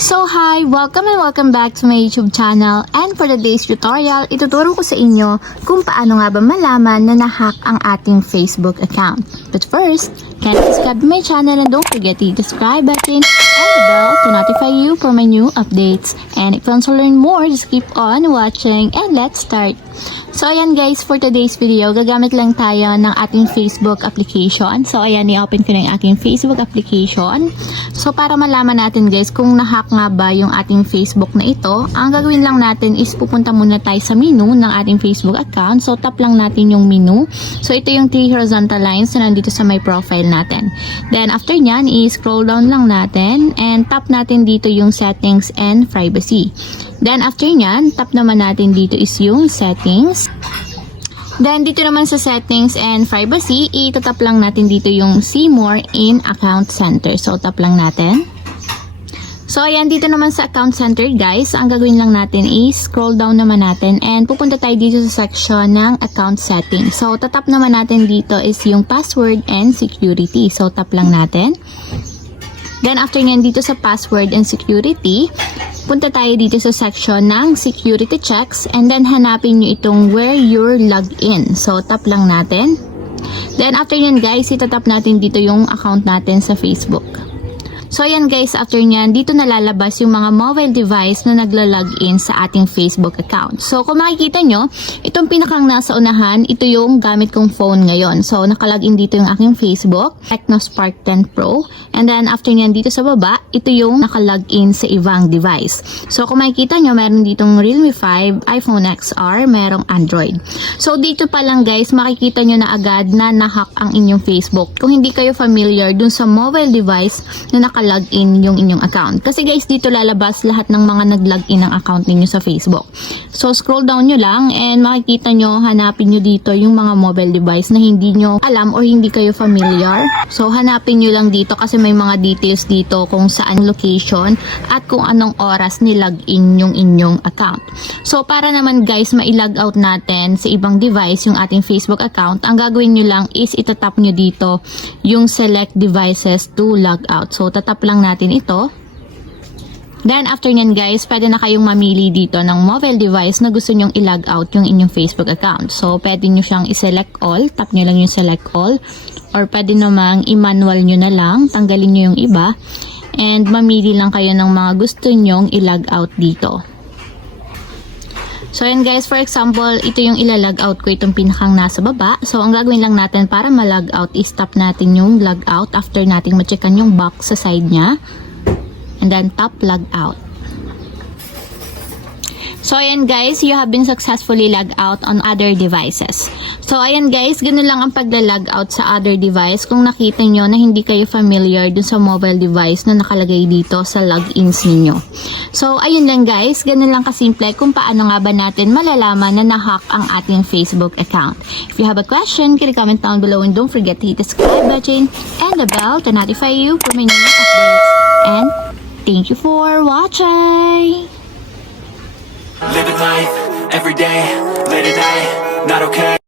So hi! Welcome and welcome back to my YouTube channel, and for today's tutorial, ituturo ko sa inyo kung paano nga ba malaman na nahack ang ating Facebook account. But first, kindly subscribe to my channel and don't forget to hit the subscribe button and the bell to notify you for my new updates. And if you want to learn more, just keep on watching and let's start! So ayan guys, for today's video, gagamit lang tayo ng ating Facebook application. So ayan, i-open ko na yung aking Facebook application. So para malaman natin guys kung nahack nga ba yung ating Facebook na ito, ang gagawin lang natin is pupunta muna tayo sa menu ng ating Facebook account. So tap lang natin yung menu. So ito yung 3 horizontal lines na nandito sa my profile natin. Then after nyan, i-scroll down lang natin and tap natin dito yung settings and privacy. Then after nyan, tap naman natin dito is yung settings. Then dito naman sa settings and privacy, itatap lang natin dito yung see more in account center. So tap lang natin. So ayan, dito naman sa account center guys, ang gagawin lang natin is scroll down naman natin and pupunta tayo dito sa section ng account settings. So tatap naman natin dito is yung password and security. So tap lang natin. Then after nyan dito sa password and security, punta tayo dito sa section ng security checks and then hanapin nyo itong where you're logged in. So tap lang natin. Then after nyan guys, itatap natin dito yung account natin sa Facebook. So ayan guys, after nyan, dito nalalabas yung mga mobile device na nagla-login sa ating Facebook account. So kung makikita nyo, itong pinakang nasa unahan, ito yung gamit kong phone ngayon. So nakalagin dito yung aking Facebook, Tecno Spark 10 Pro. And then after nyan, dito sa baba, ito yung nakalagin sa ibang device. So kung makikita nyo, meron ditong Realme 5, iPhone XR, merong Android. So dito pa lang guys, makikita nyo na agad na nahack ang inyong Facebook. Kung hindi kayo familiar dun sa mobile device na nakalagin yung inyong account. Kasi guys, dito lalabas lahat ng mga nag-login ng account ninyo sa Facebook. So scroll down nyo lang and makikita nyo, hanapin nyo dito yung mga mobile device na hindi nyo alam or hindi kayo familiar. So hanapin nyo lang dito kasi may mga details dito kung saan location at kung anong oras nilagin yung inyong account. So para naman guys, ma-log out natin sa ibang device yung ating Facebook account, ang gagawin nyo lang is itatap nyo dito yung select devices to log out. So tatap lang natin ito. Then after nyan guys, pwede na kayong mamili dito ng mobile device na gusto nyong i-log out yung inyong Facebook account. So pwede nyo siyang i-select all, tap nyo lang yung select all, or pwede namang i-manual nyo na lang, tanggalin nyo yung iba, and mamili lang kayo ng mga gusto nyong i-log out dito. So ayan guys, for example, ito yung ilalog out ko, itong pinakang nasa baba. So ang gagawin lang natin para ma-log out is tap natin yung log out after nating ma-checkan yung box sa side niya. And then tap log out. So ayan guys, you have been successfully logged out on other devices. So ayan guys, ganun lang ang pagla-log out sa other device kung nakita nyo na hindi kayo familiar dun sa mobile device na nakalagay dito sa logins ninyo. So ayun lang guys, ganun lang kasimple kung paano nga ba natin malalaman na nahack ang ating Facebook account. If you have a question, can you comment down below and don't forget to hit the subscribe button and the bell to notify you for my new updates. And thank you for watching! Living life, every day, late at night, not okay.